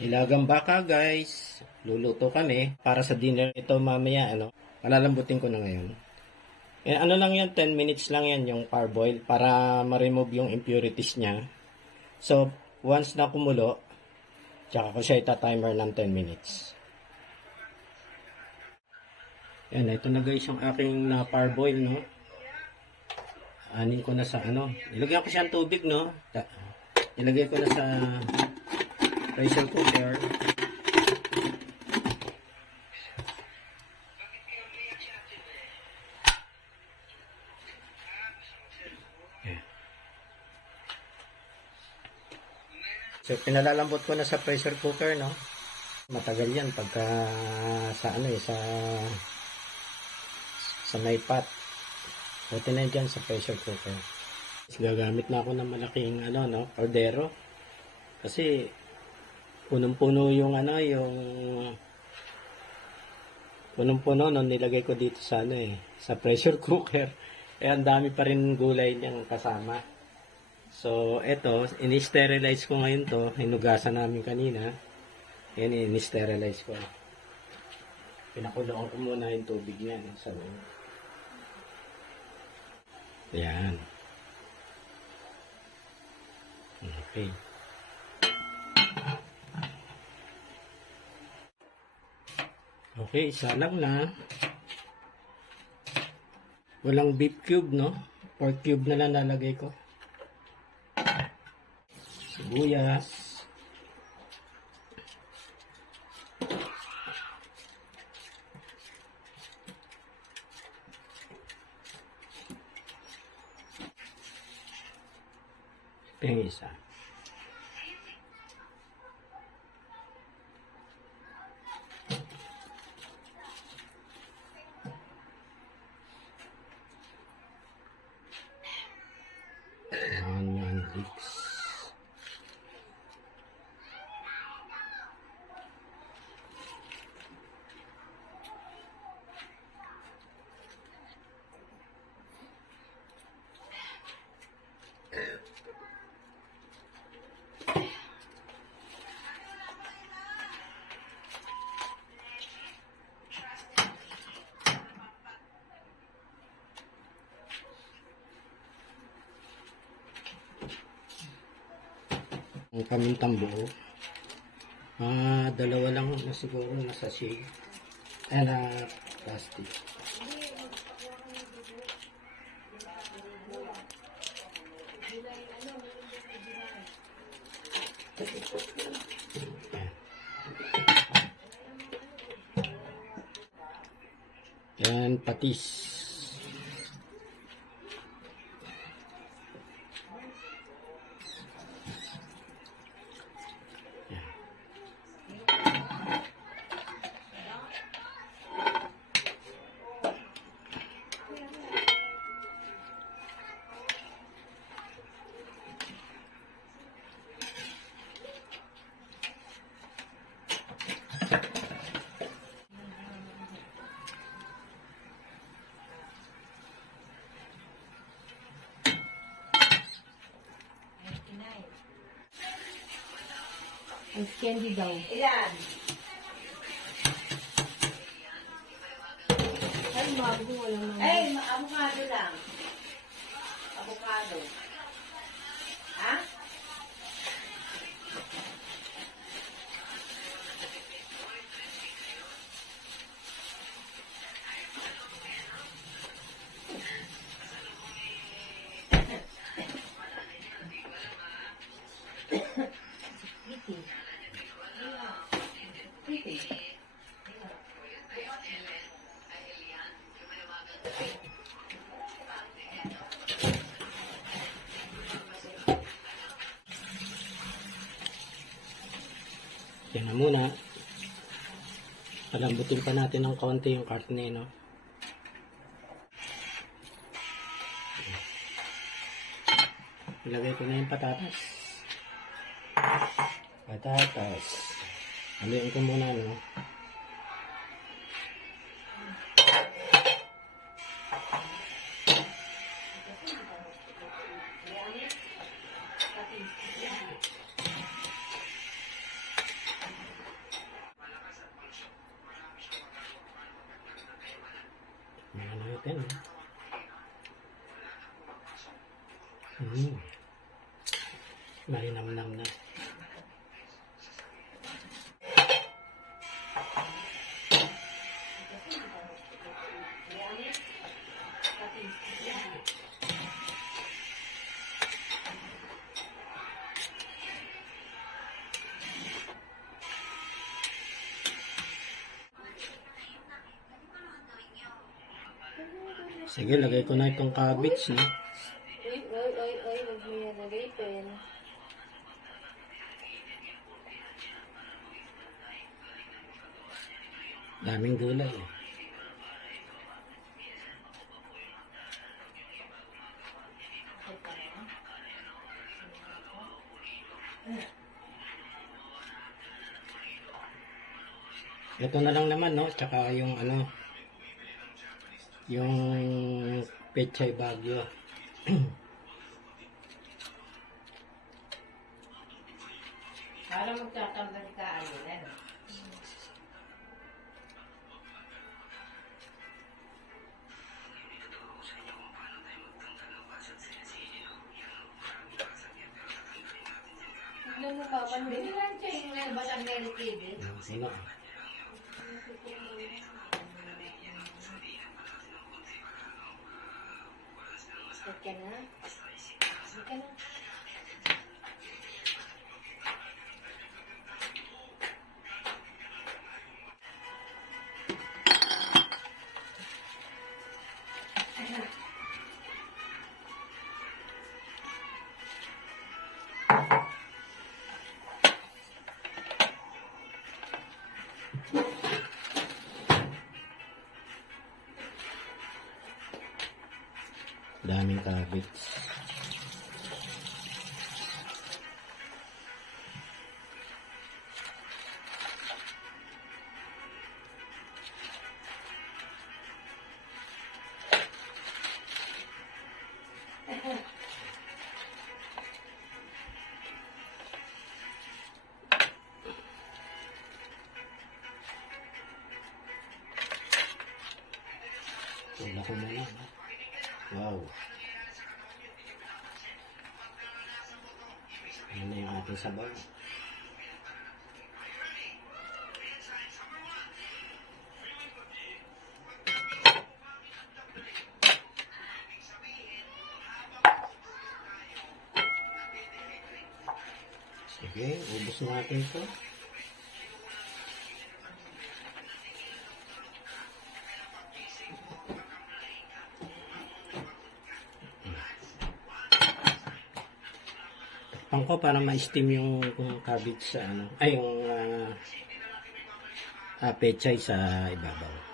Nilagang baka guys. Luluto kami para sa dinner ito mamaya Palalambutin ko na ngayon. Ano lang yan, 10 minutes lang yan yung parboil para ma-remove yung impurities niya. So, once na kumulo, tsaka ko siya ita-timer ng 10 minutes. Yan, ito na guys yung aking na parboil, no. Anin ko na sa Ilagyan ko siya ng tubig, no. Ilagay ko na sa pressure cooker. So, pinalalambot ko na sa pressure cooker, no. Matagal yan pagka sa may pot. Buti na dyan sa pressure cooker. Gagamit na ako ng malaking kaldero. Kasi punong-puno yung punong-puno nung nilagay ko dito sa sa pressure cooker. Ang dami pa rin gulay niyang kasama. So, eto, ini-sterilize ko ngayon to. Hinugasan namin kanina. Yan, ini-sterilize ko. Pinakuloan ko muna yung tubig niya. Sa yan. Okay. Okay, isa lang na. Walang beef cube, no? Pork cube na lang nalagay ko. Sibuyas. Ito yung isa. Onion leeks. Ang pamintang buo. Dalawa lang na siguro na sachet. Plastic. Yan, patis. Ang candy daw. Ilan? Ay, mago, wala naman. Ay, avocado lang. Avocado. Ha? Yan na muna. Palambutin pa natin ng konti yung karne, no? Ilagay ko na yung patatas. Haluin ko muna, no? Mm. Marinam-nam na. Sige, lagay ko na itong cabbage, no? Oy, huwag mo yan nagaypin. Daming gulay, eh. Ito na lang naman, no? Tsaka yung ano, yung pechay bagyo. Para magtatambal ka, ano yan. Ano mo papan Hindi lang siya yung batang TV. Sino? Huwag ka na. Huwag ka na. Daming cabbage. Wala ko na lang. Wow. Ano na yung ating sabaw? Sige, ubos natin ito. Pangko para ma-steam yung cabbage sa ano, ay yung pechay sa ibabaw.